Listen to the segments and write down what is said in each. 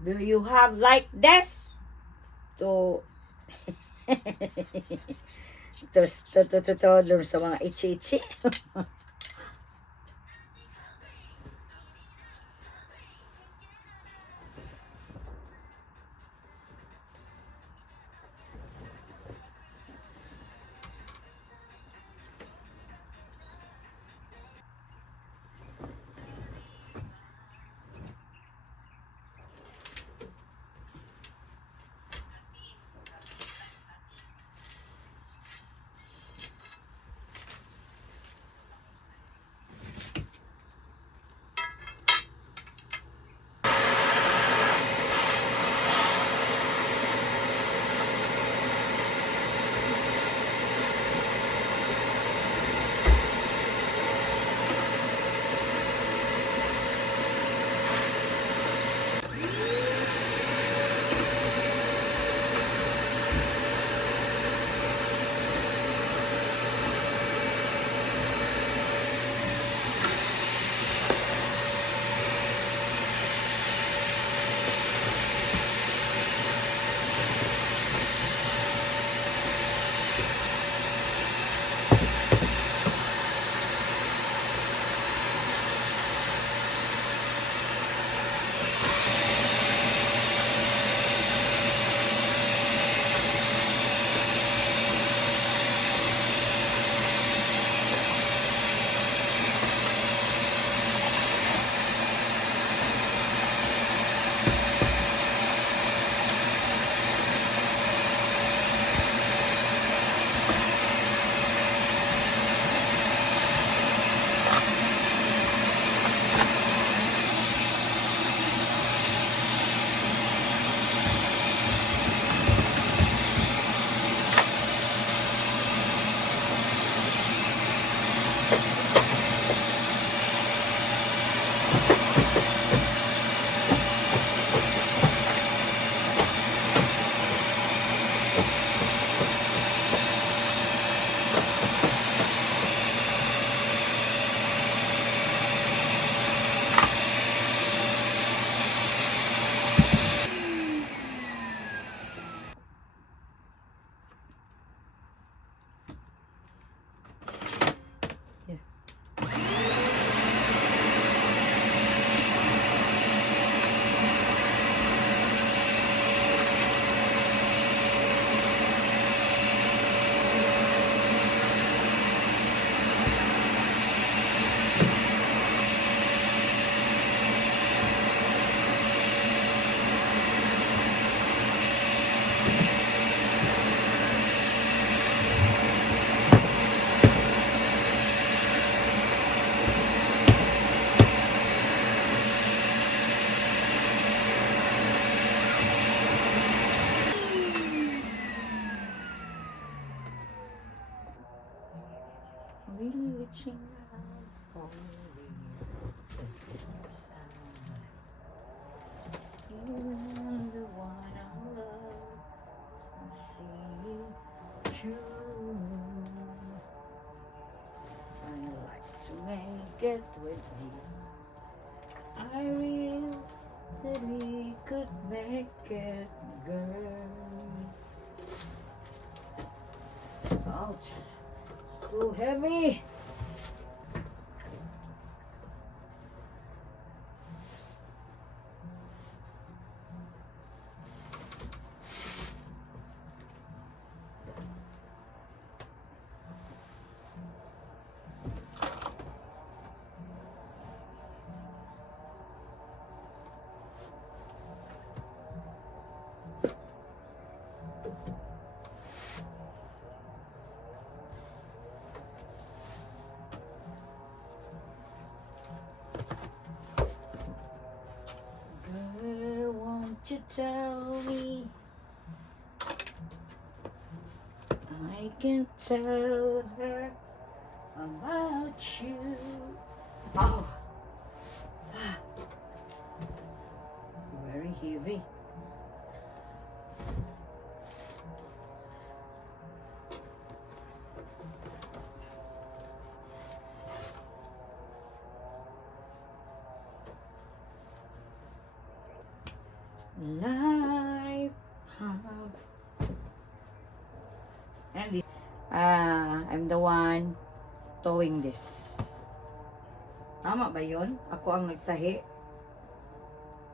Do you have like this? To to sa mga ichi-ichi. Really reaching out for you, the one I love. I see you. I like to make it with you. I really could make it, girl. Ouch, so heavy. Girl, won't you tell me? I can tell her about you. Oh, very heavy. life have. And I'm the one towing this. Tama ba yun? Ako ang nagtahi.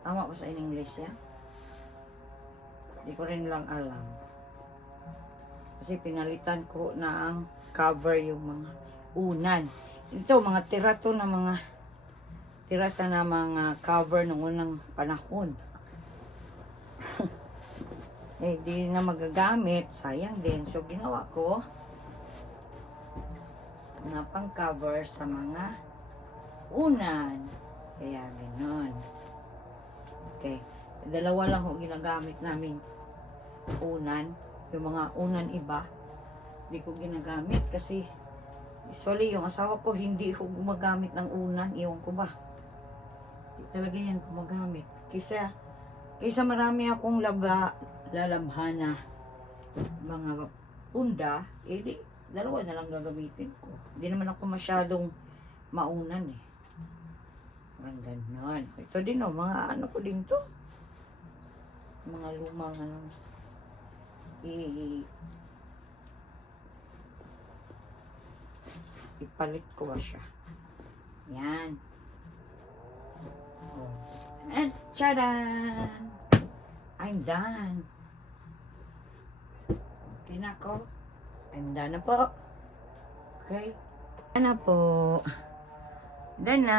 Tama ba sa English yan? Hindi ko rin lang alam. Kasi pinalitan ko na ang cover yung mga unan. Ito, mga tira to na mga tira sa na mga cover ng unang panahon. Eh, di na magagamit. Sayang din. So, ginawa ko na pang cover sa mga unan. Kaya, gano'n. Okay. Dalawa lang ho ginagamit namin unan. Yung mga unan iba, hindi ko ginagamit kasi usually yung asawa ko hindi ko gumagamit ng unan. Iwan ko ba? Hindi talaga yan gumagamit. Kaysa marami akong lalabhana mga punda, di dalawa na lang gagamitin ko. Hindi naman ako masyadong maunan eh. Ang ganon. Ito din o, mga ano ko din to. Mga lumang ano. Ipalit ko ba siya? Yan. Oh. And charan! I'm done. Okay na ako. I'm done na po. Okay? Done na po. Done na.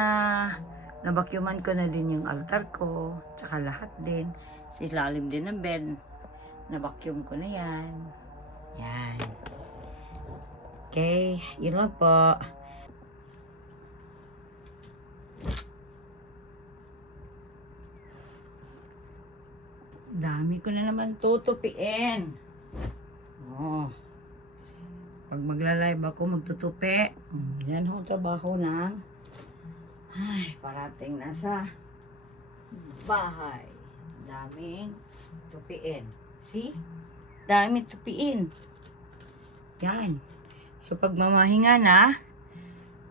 Nabakyuman ko na din yung altar ko. Tsaka lahat din. Sa ilalim din ng bed. Nabakyum ko na yan. Yan. Okay. Yun lang po. Dami ko na naman tutupiin. Oh. Pag magla-live ako, magtutupi. Yan ho, trabaho ng parating nasa bahay. Daming tupiin. See? Daming tupiin. Yan. So, pag mamahinga na,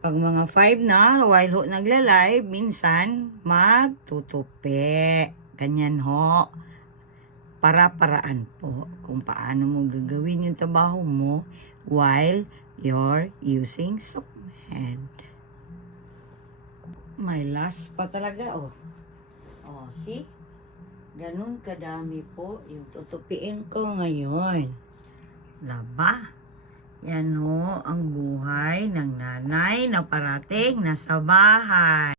pag mga 5 na, while ho nagla-live, minsan, magtutupi. Ganyan ho. Para-paraan po kung paano mo gagawin yung trabaho mo while you're using Sockmed. May last pa talaga, oh. Oh, see? Ganun kadami po yung tutupiin ko ngayon. Laba? Yan ho ang buhay ng nanay na parating nasa bahay.